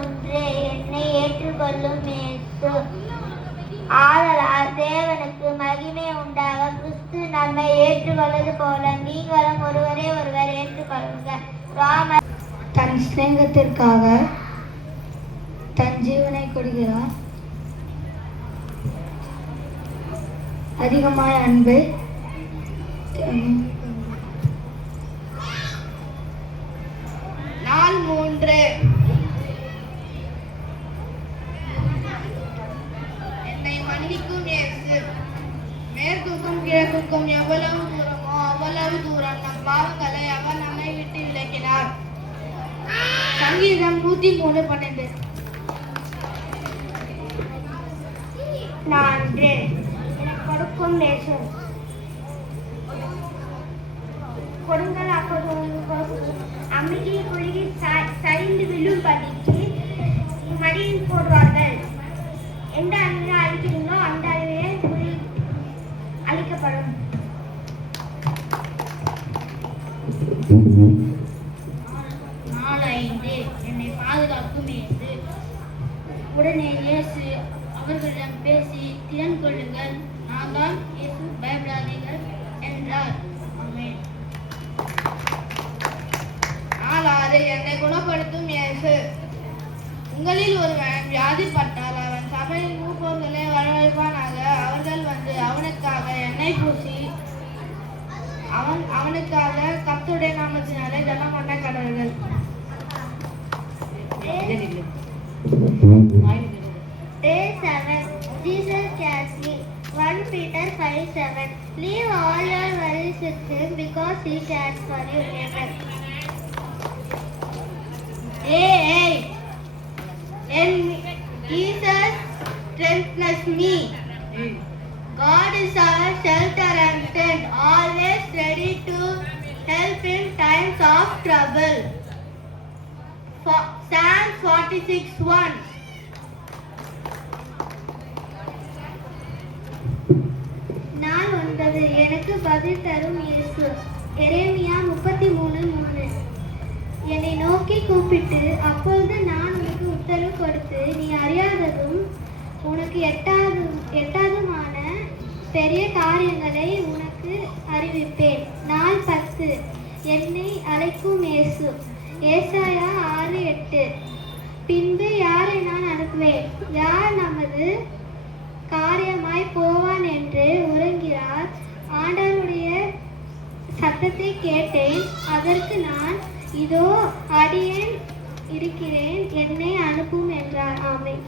ஒன்றே, என்னை ஏற்றுக்கொள்ளும் இயேசு. ஆதலால் தேவனுக்கு மகிமை உண்டாக கிறிஸ்து நம்மை ஏற்றுக்கொள்வது போல நீங்களும் ஒருவரை ஒருவர் ஏற்றுக்கொள்ளுங்கள். ராமர் தன் சிநேகத்திற்காக தன் ஜீவனை கொடுக்கிறார். அதிகமான அன்பு நாள் 3. என்னை மன்னிக்கும் இயேசு. மேற்குக்கும் கிழக்குக்கும் எவ்வளவு தூரமோ அவ்வளவு தூரம் நம் பாவங்களை அவர் நம்மை விட்டு விலக்கினார். சங்கீதம் 103:12. 4. எனக்கு கொடுக்கும் இயேசு. கொடுங்கள் அப்போது அமைதியை குழுகி சரிந்து விழும்படிக்கு மடியில் போடுவார்கள். எந்த அளவில் அழிக்கிறீங்களோ அந்த அளவிலே அழிக்கப்படும். 4:5. என்னை பாதுகாக்கும் இயேசு. உடனே இயேசு அவர்களிடம் பேசி திறன் கொள்ளுங்கள், நான் தான் இயேசு, பயப்படாதீர்கள் என்றார். ஆமென். 4:6. என்னை குணப்படுத்தும் இயேசு. உங்களில் ஒருவன் வியாதிப்பட்டால் அவன் சபையின் மூப்போர்களை வரவழைப்பானாக. அவர்கள் வந்து அவனுக்காக எண்ணெய் பூசி அவனுக்காக கர்த்தருடைய நாமத்தினாலே ஜெபம் பண்ண கடவுள்கள். Day 7. Jesus cares me. 1 Peter 5:7. Leave all your worries with him because he cares for you. Amen. Day 8. Jesus strengthens me. God is our shelter and tent, always ready to help in times of trouble. Psalm 46:1. நாள் 9. எனக்கு பதில் தரும் இயேசு. எரேமியா 33:3. என்னை நோக்கி கூப்பிட்டு அப்பொழுது நான் உனக்கு உத்தரவு கொடுத்து நீ அறியாததும் உனக்கு எட்டாதுமான பெரிய காரியங்களை உனக்கு அறிவிப்பேன். நாள் 10. என்னை அழைக்கும் இயேசு. ஏசாயா 6:8. பின்பு யாரை நான் அனுப்புவேன்? யார் நமது காரியமாய் போவான் என்று உறங்கிறார். ஆண்டவருடைய சத்தத்தை கேட்டேன். அதற்கு நான், இதோ அடியேன் இருக்கிறேன், என்னை